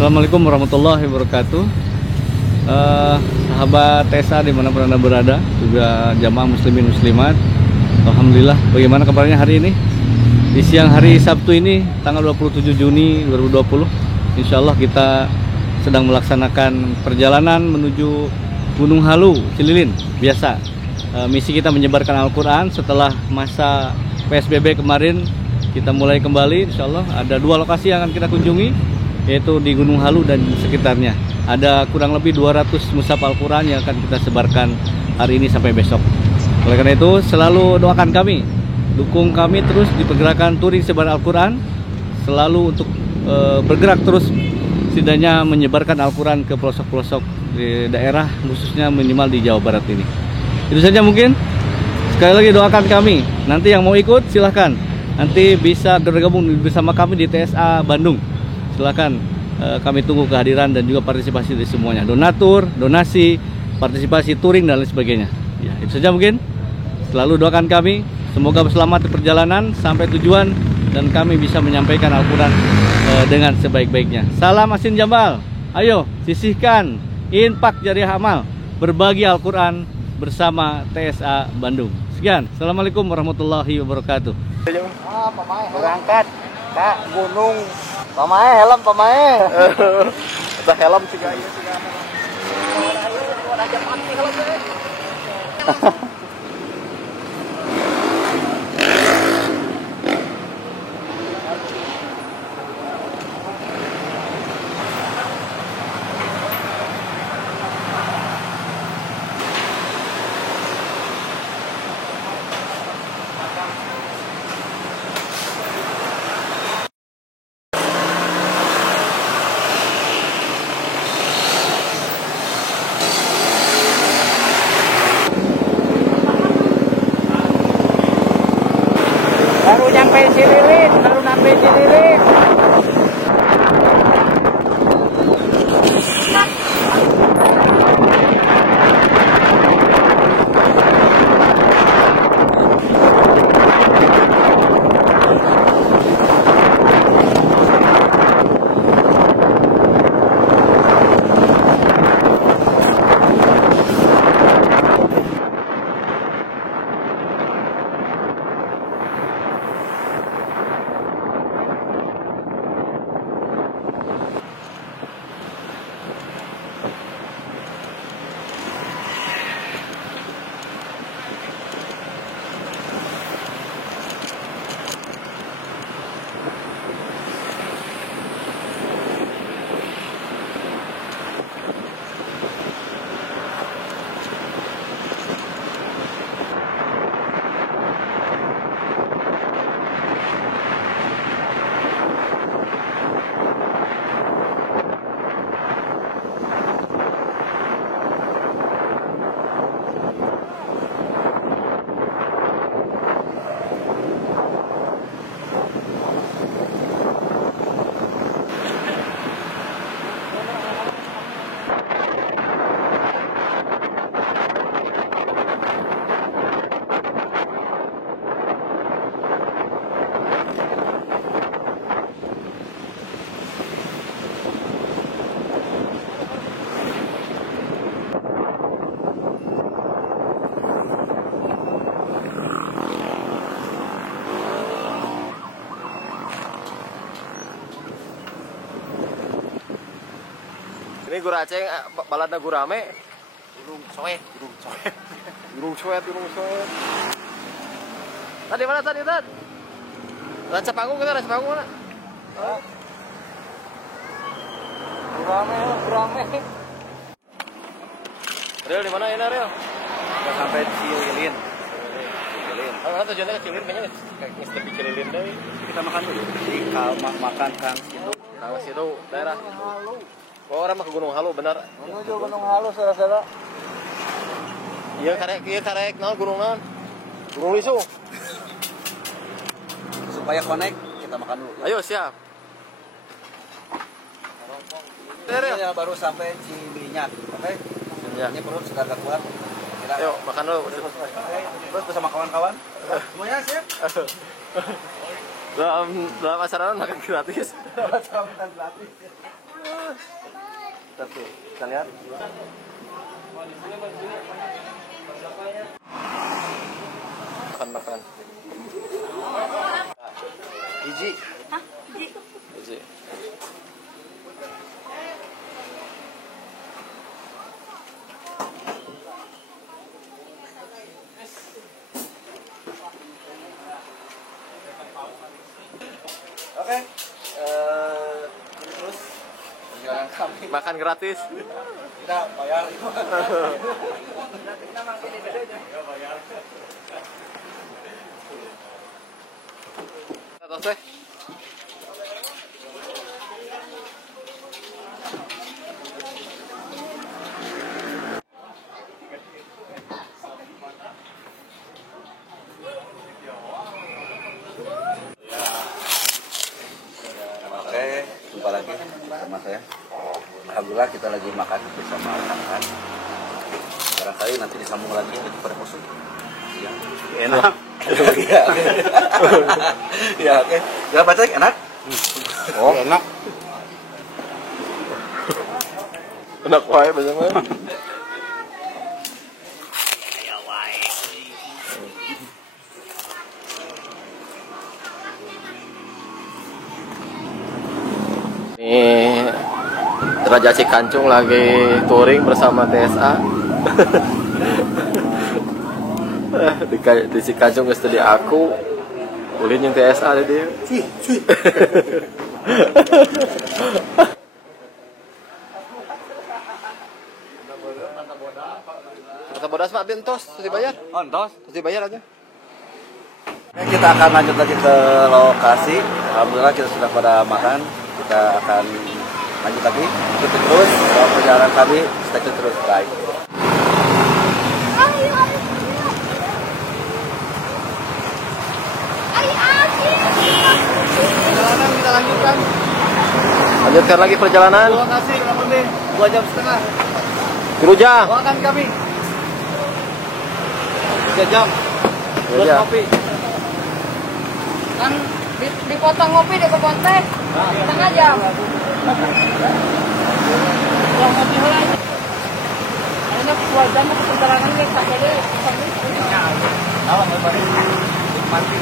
Assalamualaikum warahmatullahi wabarakatuh. Sahabat TSA dimanapun Anda berada, juga jamaah muslimin muslimat, alhamdulillah, bagaimana kabarnya hari ini? Di siang hari Sabtu ini, tanggal 27 Juni 2020, insya Allah kita sedang melaksanakan perjalanan menuju Gunung Halu, Cililin. Biasa, misi kita menyebarkan Al-Quran setelah masa PSBB kemarin. Kita mulai kembali, insya Allah. Ada dua lokasi yang akan kita kunjungi, yaitu di Gunung Halu dan sekitarnya. Ada kurang lebih 200 mushaf Al-Quran yang akan kita sebarkan hari ini sampai besok. Oleh karena itu, selalu doakan kami, dukung kami terus di pergerakan touring sebar Al-Quran, selalu untuk bergerak terus, setidaknya menyebarkan Al-Quran ke pelosok-pelosok di daerah, khususnya minimal di Jawa Barat ini. Itu saja mungkin. Sekali lagi doakan kami. Nanti yang mau ikut silahkan, nanti bisa bergabung bersama kami di TSA Bandung. Silahkan, kami tunggu kehadiran dan juga partisipasi dari semuanya. Donatur, donasi, partisipasi touring dan lain sebagainya. Ya, itu saja mungkin. Selalu doakan kami, semoga selamat di perjalanan sampai tujuan dan kami bisa menyampaikan Al-Quran dengan sebaik-baiknya. Salam Asin Jambal. Ayo sisihkan infak jariah amal, berbagi Al-Quran bersama TSA Bandung. Sekian, Assalamualaikum warahmatullahi wabarakatuh. Pamae berangkat Kak gunung. Pamae helm pamae. Udah helm sih guys. Baru nyampe Cililin, Ini gura Aceh baladna gurame. Gunung Soet. Gunung Soet. Tadi mana tadi? Ranca panggung kita, ranca panggung mana? Gurame. Real di mana ini Real? Kita sampai Cililin. Mana tujuannya ke Cililin kayaknya nge-step Cililin deh. Kita makan dulu di makan Kang itu. Nah, situ daerah. Oh, orang mah ke Gunung Halu benar. Menuju Gunung Halu, saudara-saudara. Iya karek naon gunung naon? Gunung Lisu. Supaya connect, kita makan dulu. Ayo siap. Ini baru sampai Ciminyak, oke? Ya. Ini perut sudah agak kuat. Ayo makan dulu. Terus bersama kawan-kawan. Semuanya siap? Dalam acara makan gratis. Makan gratis. Kita lihat. Makan. Hiji. Hiji. Oke. Terus perjalanan kami. Makan gratis. Kita bayar. Tos teh. Oke, jumpa lagi sama saya. Alhamdulillah kita lagi makan bersama rekan-rekan. Barangkali nanti disambung lagi pada kosong. Ya. Enak. Iya. Ya, oke. Ya, Pak Cek, enak? Oh, enak. Enak wae banyak mah. Ini Raja Cikancung lagi touring bersama TSA. Di Cikancung geus teu di aku. Ulin yang TSA di dieu. Cuy. Kata bodas mah bentos, terus dibayar. Ontos. Terus dibayar aja. Oke, kita akan lanjut lagi ke lokasi. Alhamdulillah kita sudah pada makan. Kita akan lanjut lagi. Ikuti terus perjalanan kami. Stay tune terus, bye. Perjalanan kita lanjutkan. Lanjutkan lagi perjalanan. Lokasi kurang lebih 2 jam setengah. Geruja. Makan kami 3 jam. Terus Geruja. kopi. Kan dipotong ngopi di kebun teh setengah jam. Yang ngopi heula. Ayeuna 2 jam ke perjalanan ge sakede sampai. Awak balik. Mati.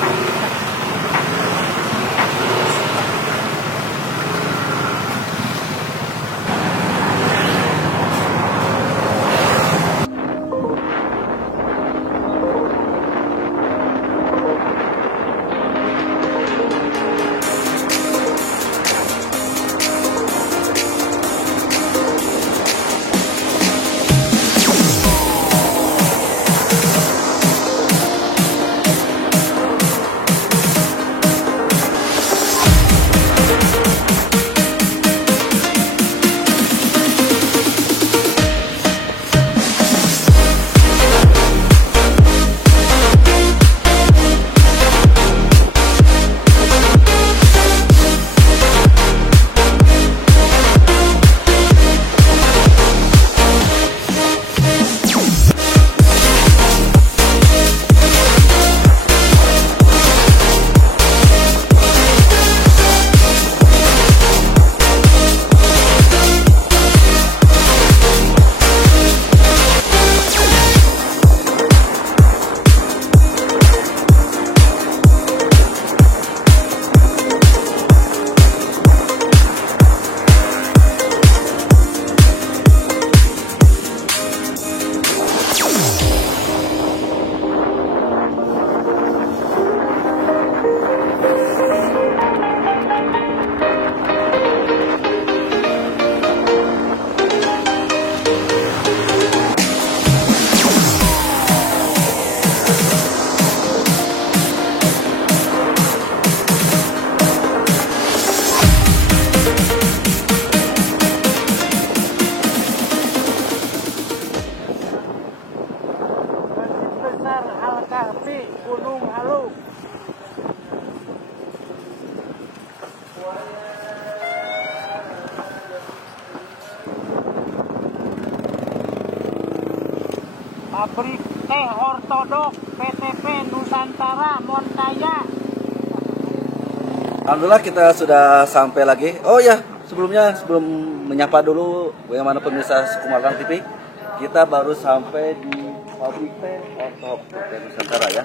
Gunung Halu. Pabrik teh ortodok PTP Nusantara Montaya. Alhamdulillah kita sudah sampai lagi. Oh ya, Sebelumnya, sebelum menyapa dulu bagaimana pemirsa Sukumarang TV, kita baru sampai di pabrik teh Otop Teh Nusantara ya.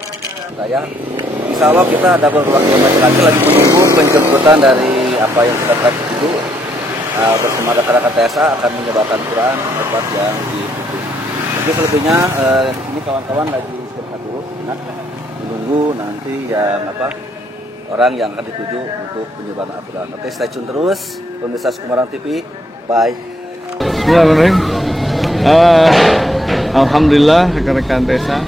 Insya Allah kita ada beberapa lagi menunggu penjemputan dari apa yang kita tadi dulu. Bersama rekan-rekan TSA akan menyebarkan Quran tempat yang ditutup. Jadi selebihnya ini kawan-kawan lagi istirahat dulu, menunggu nanti yang orang yang akan dituju untuk penyebaran Al-Quran. Oke, stay tune terus pemirsa Sukumarang TV. Bye. Bismillahirrahmanirrahim. Alhamdulillah rekan-rekan TSA,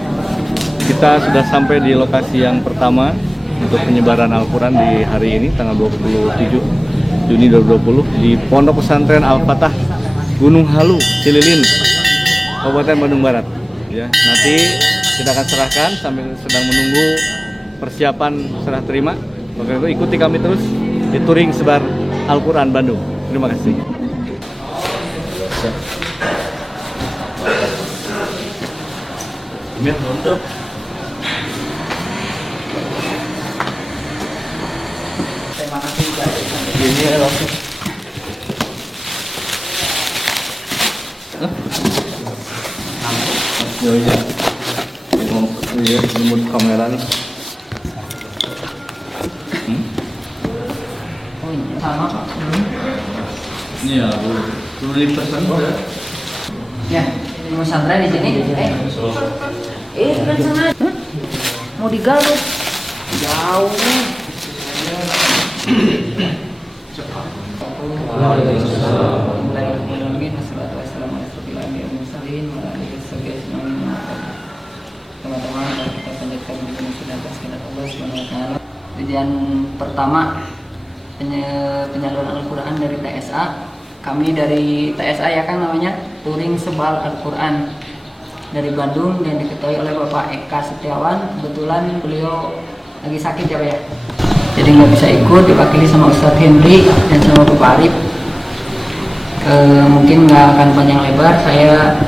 kita sudah sampai di lokasi yang pertama untuk penyebaran Al-Quran di hari ini tanggal 27 Juni 2020 di Pondok Pesantren Al-Fatah Gunung Halu, Cililin, Kabupaten Bandung Barat. Ya, nanti kita akan serahkan sambil sedang menunggu persiapan serah terima. Maka itu ikuti kami terus di touring sebar Al-Quran Bandung. Terima kasih. Untuk Terima kasih guys. ini ya langsung. Oh iya. Iya, jemput kamera nih. Oh iya, sama Pak. Iya, belum dipesan udah. Ya, mau sandra di sini. Kan sana. Mau digaruk. Jauh. Teman-teman, kita panjatkan puji atas kehendak Allah Subhanahu wa taala. Kejadian pertama penyaluran Al-Quran dari TSA. Kami dari TSA ya kan namanya touring sebal Al-Quran dari Bandung yang diketahui oleh Bapak Eka Setiawan. Kebetulan beliau lagi sakit ya Pak ya, jadi nggak bisa ikut, diwakili sama Ustadz Henry dan sama Bapak Arif. Mungkin nggak akan panjang lebar, saya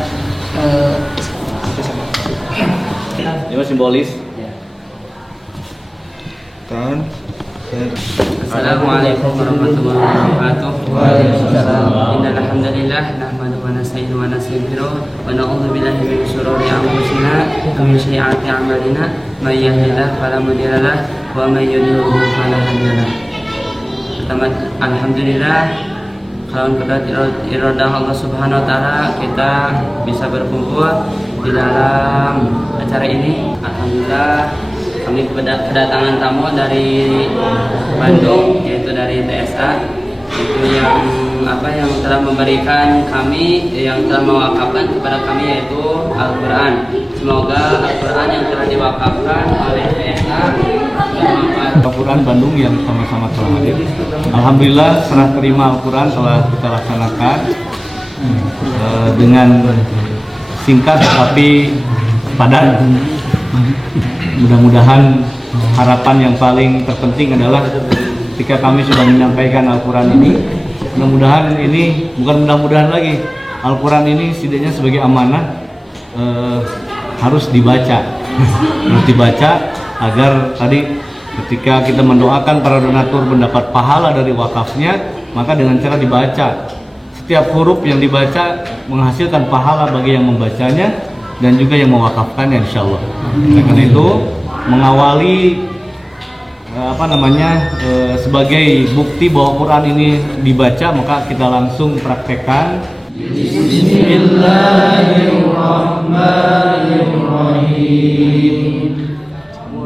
Ini simbolis. Kan. Assalamualaikum warahmatullahi wabarakatuh. Waalaikumsalam. Innal hamdalillah nahmaduhu wa nasta'inuhu wa nastaghfiruh wa na'udzu billahi min shururi anfusina wa min sayyiati a'malina may yahdihillahu fala mudilla lahu wa may yudlil fala hadiya lahu. Pertama, alhamdulillah kalau kedua iradah Allah Subhanahu wa taala kita bisa berkumpul di dalam acara ini. Alhamdulillah kami kedatangan tamu dari Bandung, yaitu dari TSA, itu yang telah memberikan kami, yang telah mewakafkan kepada kami, yaitu Al-Quran. Semoga Al-Quran yang telah diwakafkan oleh TSA bermanfaat. Al-Quran Bandung yang sama-sama telah hadir. Alhamdulillah serah terima Al-Quran telah kita laksanakan dengan singkat tapi padat. Mudah-mudahan harapan yang paling terpenting adalah ketika kami sudah menyampaikan Al-Quran ini, mudah-mudahan ini, bukan mudah-mudahan lagi, Al-Quran ini setidaknya sebagai amanah harus dibaca. Harus dibaca agar tadi ketika kita mendoakan para donatur mendapat pahala dari wakafnya, maka dengan cara dibaca. Setiap huruf yang dibaca menghasilkan pahala bagi yang membacanya dan juga yang mewakafkannya, insya Allah. Karena itu mengawali sebagai bukti bahwa Quran ini dibaca, maka kita langsung praktekkan. Bismillahirrahmanirrahim.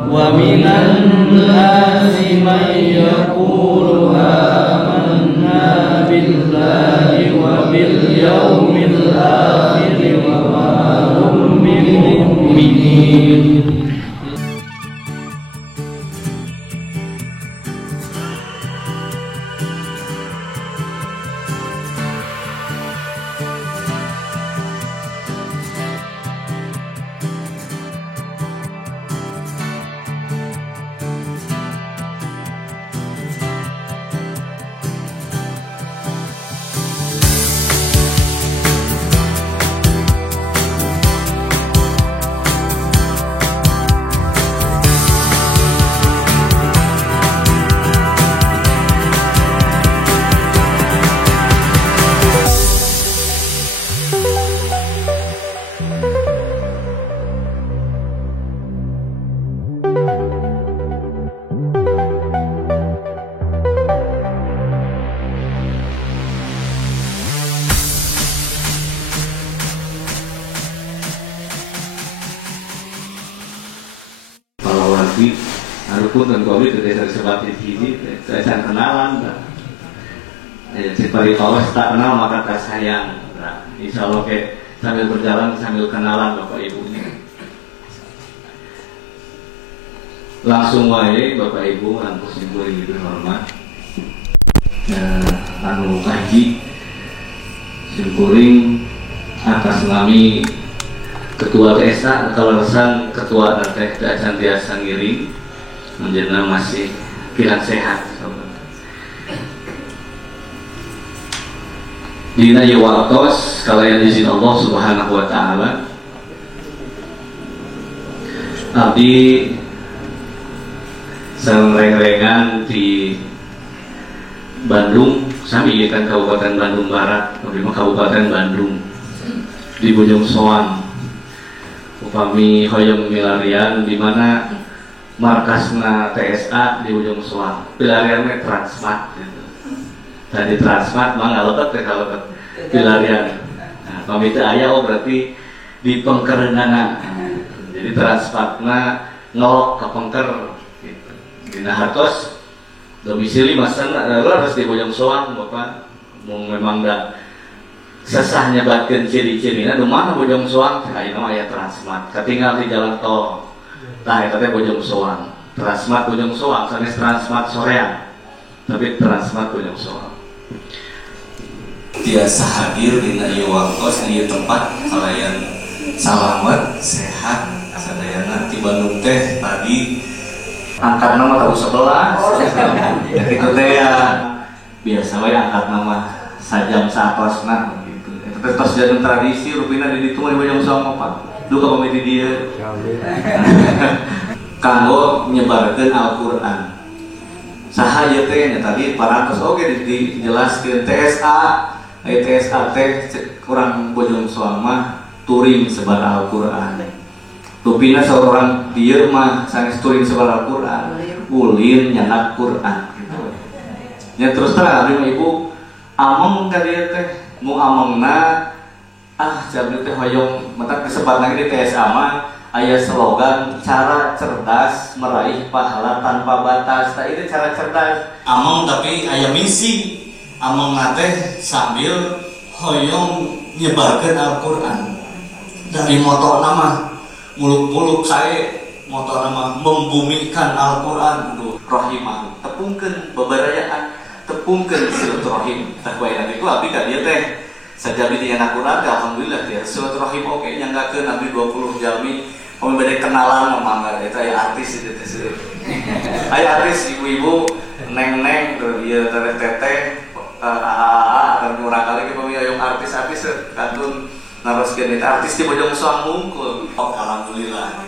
Wa minan nasi man yaqulu amanna billahi wa bil yaumil akhir wa ma hum bimu'minin. Tapi harupun dan Covid tidak sebat hiji saya kenalan. Seperti kalau tak kenal maka tak sayang. Insya Allah sambil berjalan sambil kenalan Bapak Ibu. Langsung wae Bapak Ibu langsung simpul gitu hormat. Anu kaji simpuling atas nami Ketua TSA kawalasan Ketua dan Teh Cantiasa Ngiring menjadi masih pikiran sehat. Dina waktos kalayan izin Allah Subhanahu wa taala abdi sareng-rengan di Bandung sami kan Kabupaten Bandung Barat, Kabupaten Bandung di Bojong Soang upami hoyong milarian di mana markasna TSA di Bojong Soang pilariannya Transmart gitu. Tadi Transmart mah nggak kalau pilarian. Nah, pamit ayah berarti di pengkerenana. Jadi Transmartna ngelok ke pengker. Gitu. Di Hartos domisili masan harus di Bojong Soang bapak. Mau memang dah sesahnya batkeun ciri-cirina di mana Bojong Soang? Ayeuna mah aya Transmart. Ketinggal di jalan tol. Tah eta teh Bojong Soang. Transmart Bojong Soang sanes Transmart sorean. Tapi Transmart Bojong Soang. Biasa hadir di waktos di tempat kalian selamat sehat sadayana di Bandung teh tadi angkat nama tahu 11 itu teh ya biasa wae angkat nama sajam saatosna gitu itu tos jadi tradisi rupina di ditu mah Bojong Soang apa duka pamit dia kanggo nyebarkeun Al-Qur'an saha ieu teh tadi parantos oge dijelaskeun TSA TSA teh kurang Bojong Soang mah touring sebar Al-Qur'an. Tupina seorang dia mah sanes touring sebar Al-Qur'an, ulin nyanak Qur'an gitu. Ya terus terang Ibu ameng ka dieu teh, mu amengna jadi teh hoyong mentak kesebar lagi di TSA mah aya slogan cara cerdas meraih pahala tanpa batas. Tah itu cara cerdas. Ameng tapi aya misi. Ameng teh sambil hoyong nyebarkeun Al-Qur'an. Dari moto nama muluk-muluk saya moto nama membumikan Al-Qur'an rahimah. Tepungkeun bebarayaan, tepungkeun silaturahim. Tah bae itu abdi ka dieu teh sajabi di anak Qur'an alhamdulillah ya silaturahim oke nyanggakeun abdi 20 jalmi pami bade kenalan mangga eta aya artis itu teh. Aya artis ibu-ibu neng-neng ieu teteh dan murah kali kita punya yang artis-artis kantun naroskeun eta artis di Bojong Soang mungkul. Alhamdulillah.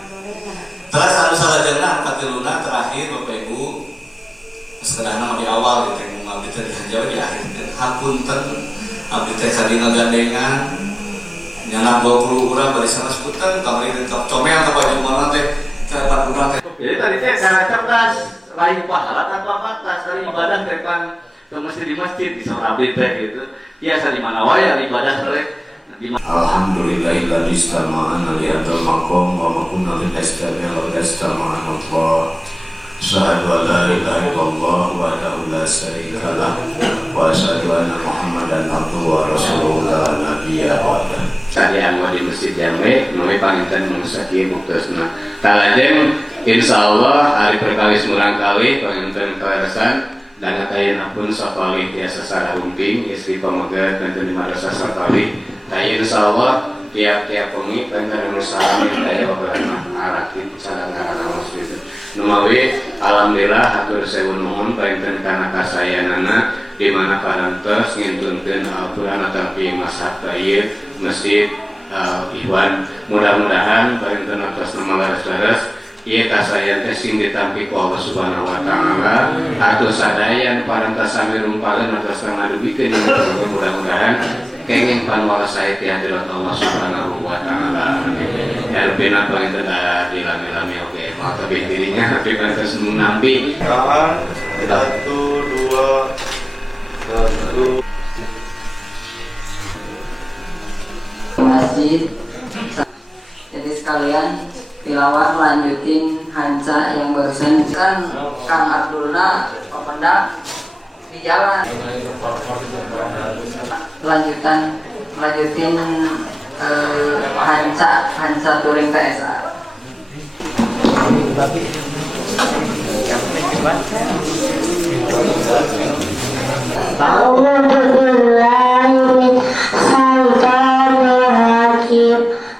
Terus anu salajengna katiluna terakhir Bapak Ibu sekedana di awal gitu ngabdi teh dihanjawe di akhir hapunten abdi teh tadi ngagandengan nyana 20 urang bari sanes punten kamari comel ka baju mana teh cepat urang teh. Jadi tadi teh cara cerdas lain pahala tanpa batas dari ibadah tekan ke masjid di Sorabit teh gitu. Biasa di mana wae ibadah teh. Alhamdulillahilladzi istama'ana li hadzal maqam wa ma kunna linastami'a law istama'ana Allah. Asyhadu an la ilaha illallah wahdahu la syarika lah wa asyhadu anna Muhammadan abduhu wa rasuluhu la nabiyya ba'da. Tadi anu di masjid Jambe, mulai panginten mungsaki bukteusna. Talajeng insyaallah hari perkali semurang kali panginten kaleresan dan kayeuna pun sapali tiasa sarahumping istri pamegat dan di madrasah sapali. Tanya insyaallah tiap-tiap pengi pengen usaha daya obrolna araki cara ngarana masjid. Numawi alhamdulillah hatur seueun nuhun panginten kana kasayanana di mana parantos ngintunkeun Al-Qur'an tapi masa ieu masjid Ikhwan. Mudah-mudahan panginten atas nama laras-laras ieu kasayan teh sing ditampi ku Allah Subhanahu wa taala atuh sadayan parantos sami rumpalan atas ngadubikeun mudah-mudahan kenging panwala saya ti hadirat Allah Subhanahu wa taala. Ya bina panginten dilami-lami oke mau tebih dirinya tapi pantes nampi. 1 2 1 masjid. Jadi sekalian tilawah lanjutin Hansa yang barusan kan Kang Abdullah pemendak di jalan lanjutin Hansa touring TSA.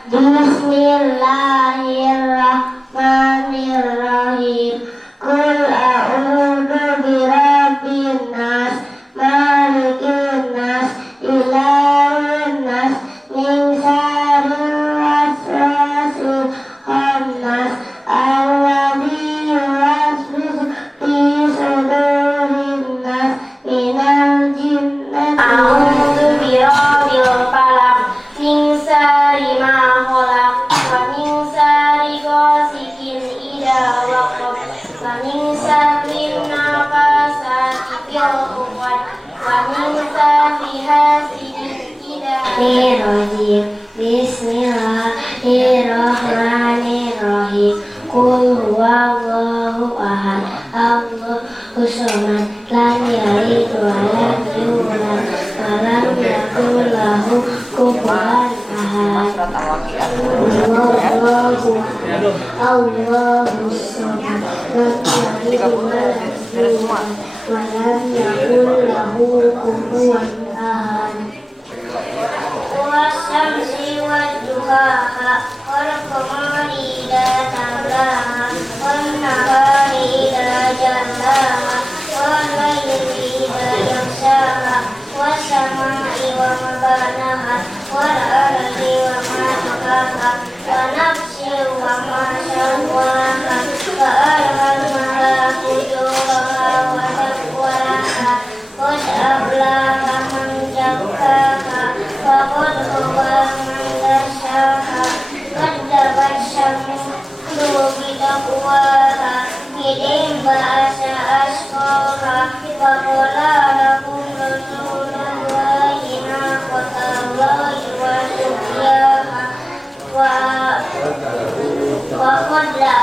Bismillahirrahmanirrahim. Qul a'udzu birabbin nas, malikin nas, ilahin nas, min syarril waswasil khannas, alladzi yuwaswisu fi sudurin nas, minal jinnati a'udzu birabbil falaq, min syarri ma khalaq, wa min syarri ghasikin idza waqab, wa min syarri nafasati fil 'uqad, wa min syarri hasidin idza hasad. Bismillahirrahmanirrahim. Qul huwallahu ahad, Allahus samad, lam yalid wa lam yulad, wa lam yakul lahu kufuwan ahad. Allahus samad, lam yalid wa lam yulad, wa lam yakul lahu kufuwan ahad. Wasyamsi wadduhaha, wal qamari idza talaha, wan nahari idza jallaha, wal layli idza yaghshaha, was samai wa ma banaha, wal ardi wa ma talaha, wa nafsin wa ma sawwaha, fa alhamaha fujuraha wa taqwaha, qad aflaha man zakkaha, wa qad khaba man dassaha, kadzabat syamsu bitaqwaha, idh ba'asa asqaha, wa qala lahum rasulullahi naqatallahi wa suqyaha, wa qadla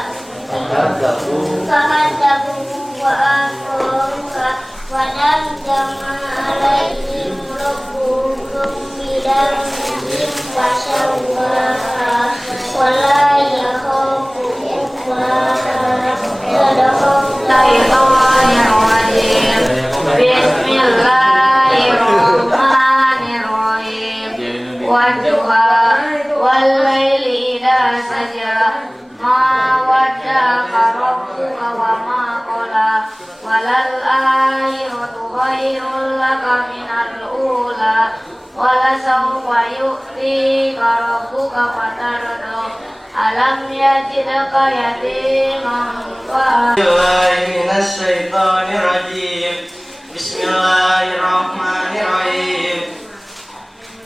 fakadzabuhu wa aqaruha, wa damdama alaihim rabbuhum bidambihim wa sawwaha, wa la yakhafu uqbaha. Bismillahirrahmanirrahim. Wadduha wal laili idza saja, ma wadda'aka rabbuka wa ma qala, walal akhiratu khairul laka minal ula, wala sawfa yu'tika rabbuka fatarda, alam yajidka yatiman fa Bismillahirrahmanirrahim.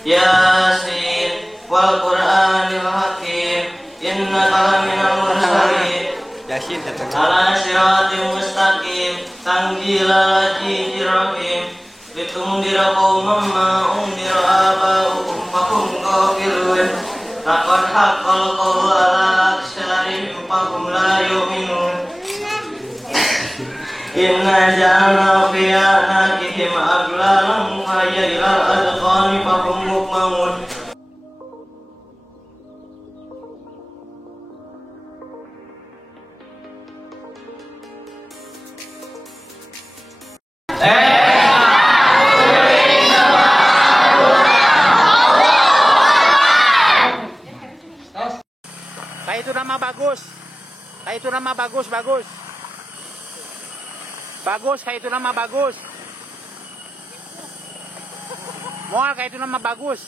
Yasin wal Qur'anil hakim, innaka laminal mursalin ala siratim mustaqim, tanzilal azizir rahim, litundira qauman ma undira aba'uhum fahum ghafilun, laqad haqqal qawlu ala aktsarihim fahum la yu'minun. Inna ja'alna fi a'naqihim aghlalan fa hiya ilal adqani fahum muqmamun. Kayak itu nama bagus. Kayak itu nama bagus. Bagus, kayak itu nama bagus. Mual kayak itu nama bagus.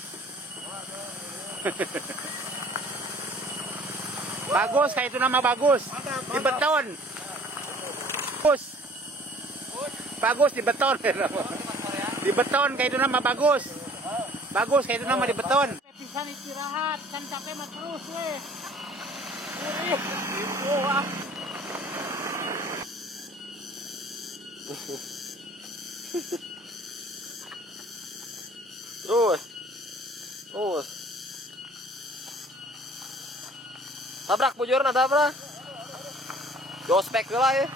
Bagus, kayak itu nama bagus. Di beton. Bagus di beton. Di beton kayak itu nama bagus. Bagus kayak itu nama di beton. Bisa istirahat, kan capek mah terus weh. Terus. Tabrak bujurna tabrak. Dospek lah ya.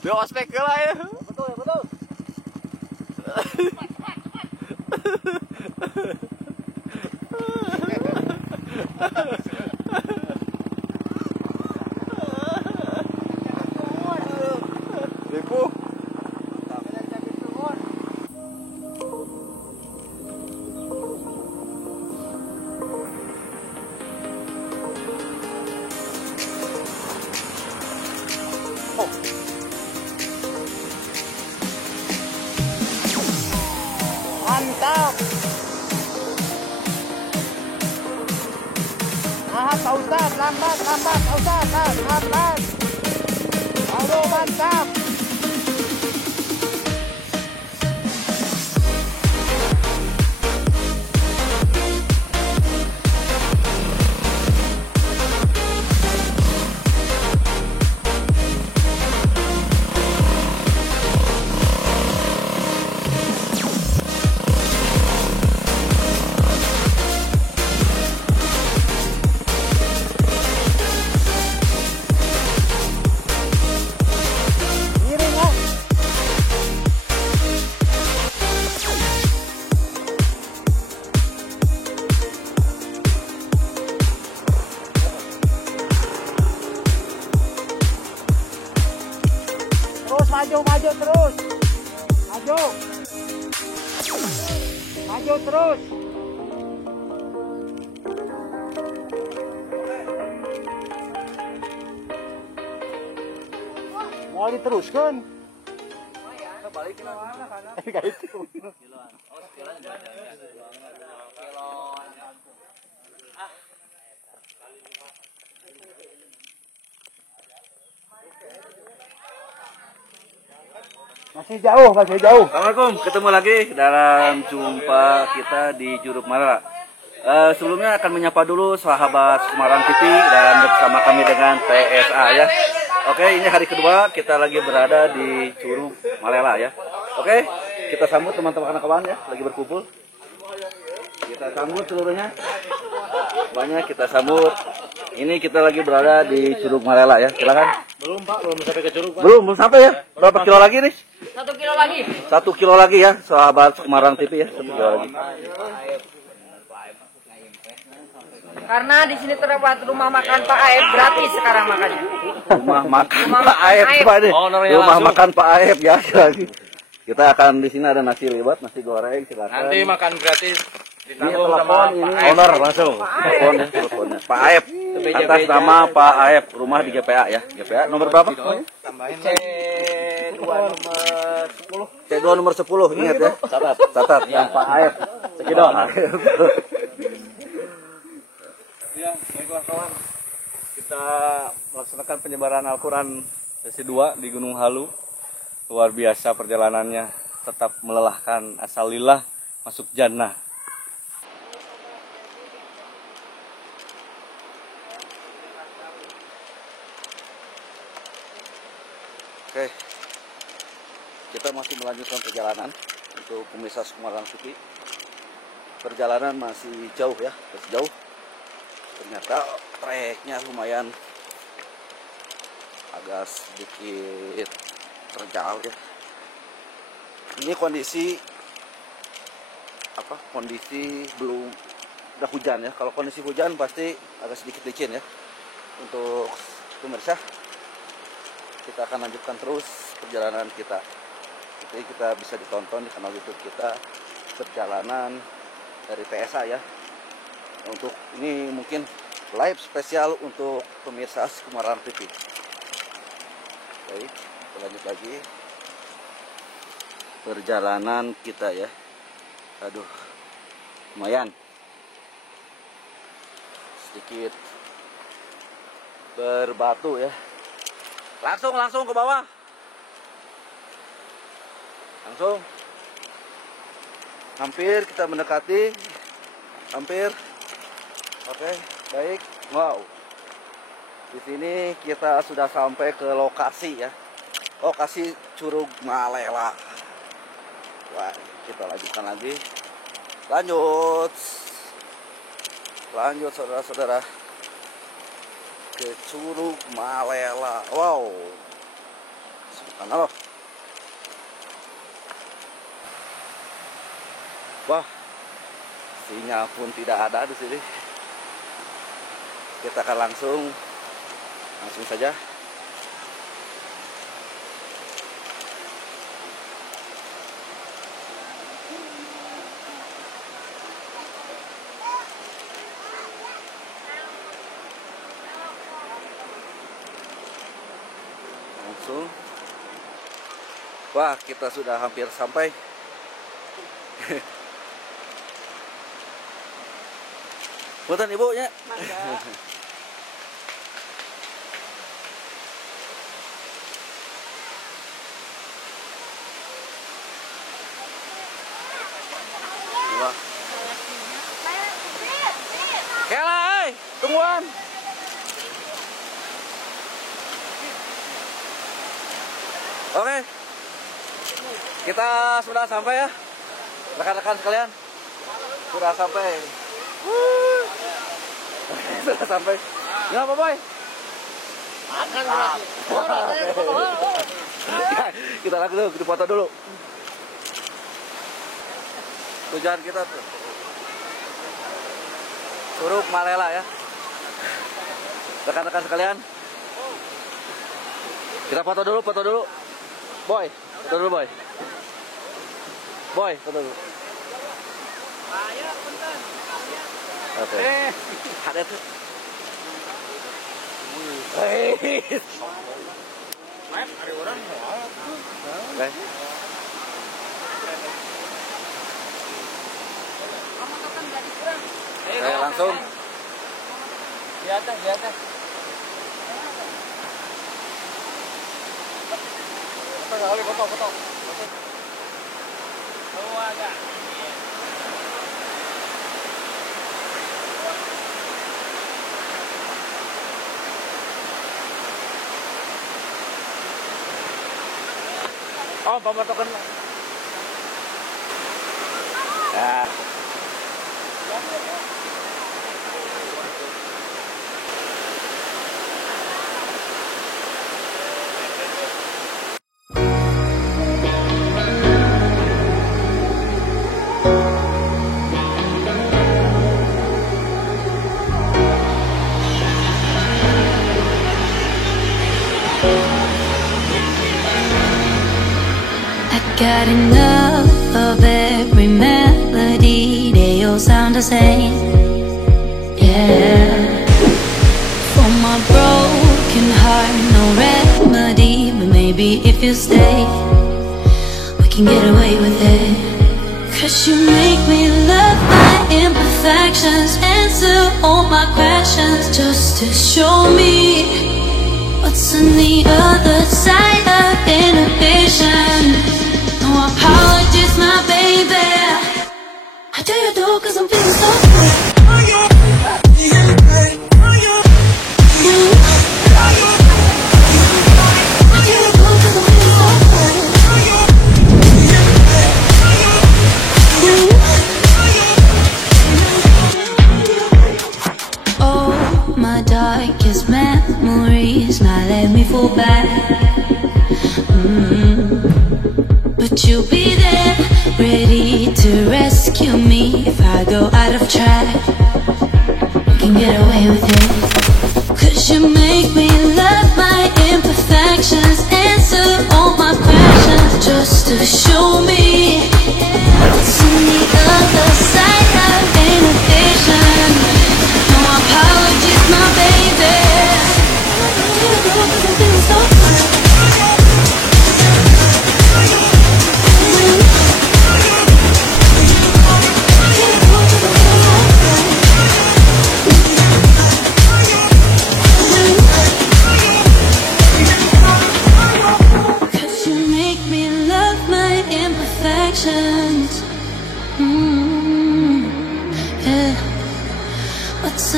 Dia ospek lah ya. Betul ya, betul. Depo. Mantap. Ah, Pak Ustaz, lambat, Pak Ustaz, lambat. Halo, mantap. Maju terus. Maju terus. Mau diteruskan? Balikin mana kan? Kayak itu. Masih jauh. Assalamualaikum, ketemu lagi dalam jumpa kita di Curug Marela. Sebelumnya akan menyapa dulu sahabat Semarang TV dan bersama kami dengan TSA ya. Oke, ini hari kedua kita lagi berada di Curug Marela ya. Oke, kita sambut teman-teman kawan-kawan ya, lagi berkumpul. Kita sambut seluruhnya. Banyak kita sambut. Ini kita lagi berada di Curug Marela ya. Silakan. Belum Pak, belum sampai ke Curug Pak. Belum sampai ya. Berapa kilo lagi nih? 1 kilo lagi. 1 kilo lagi ya, sahabat Semarang TV ya. 1 kilo lagi. Karena di sini terdapat rumah makan Pak Aep gratis sekarang makannya. Rumah makan Pak Aep Pak ini. Rumah makan Pak Aep ya. Kita akan di sini ada nasi liwet, nasi goreng, silakan. Nanti makan gratis. Ini telepon, ini owner langsung. Telepon ya, teleponnya. Pak Aep. Atas nama Pak Aep, rumah di GPA ya. GPA nomor berapa? Tambahin C2 nomor 10. C2 nomor 10, ingat ya. Catat. Yang Pak Aep. Cekidot. Ya, baiklah kawan. Kita melaksanakan penyebaran Al-Quran sesi 2 di Gunung Halu. Luar biasa perjalanannya, tetap melelahkan. Asalillah masuk jannah. Oke, kita masih melanjutkan perjalanan untuk pemirsa Semarang TV. Perjalanan masih jauh ya, masih jauh. Ternyata treknya lumayan agak sedikit terjal ya. Ini kondisi kondisi belum udah hujan ya. Kalau kondisi hujan pasti agak sedikit licin ya. Untuk pemirsa, kita akan lanjutkan terus perjalanan kita. Jadi kita bisa ditonton di kanal YouTube kita, perjalanan dari TSA ya. Untuk ini mungkin live spesial untuk pemirsa Semarang TV. Baik, kita lanjut lagi perjalanan kita ya. Aduh, lumayan sedikit berbatu ya. Langsung ke bawah. Langsung. Hampir kita mendekati. Hampir. Oke, baik. Wow. Di sini kita sudah sampai ke lokasi ya. Lokasi Curug Malela. Wah, kita lanjutkan lagi. Lanjut. Lanjut saudara-saudara. Ke Curug Malela. Wow. Subhanallah. Wah, sinyal pun tidak ada di sini. Kita akan langsung saja. Langsung. Wah, kita sudah hampir sampai. Punten Ibu nya. Kela, tungguan. Oke. Kita sudah sampai ya. Rekan-rekan sekalian. Sudah sampai. Sudah sampai. Kenapa, Boy? Makan Kita lagi dulu, kita foto dulu. Tujuan kita tuh Curug Malela ya. Rekan-rekan sekalian, kita foto dulu. Boy, foto dulu, Boy. Boy, foto dulu. Oke. Ada tuh. Ada orang mau. Oke. Oke, langsung. Di atas. Foto. Oh, agak. Oh, pematokan. Ya. Got enough of every melody, they all sound the same. Yeah. For my broken heart, no remedy, but maybe if you stay, we can get away with it. 'Cause you make me love my imperfections, answer all my questions, just to show me what's on the other side of inhibition. No apologies, my baby. I do you do 'cause I'm feeling so good. Oh, my darkest memories might let me fall back. But you'll be there, ready to rescue me if I go out of track. We can get away with it. 'Cause you make me love my imperfections, answer all my questions, just to show me what's on the other side of inhibition. No apologies, my baby. I'm feeling so good.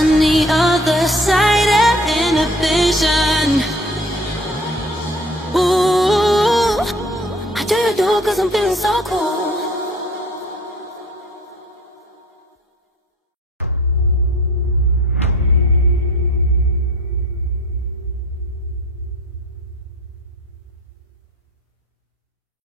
on the other side of inhibition. Ooh, I do you do 'cause I'm feeling so cool.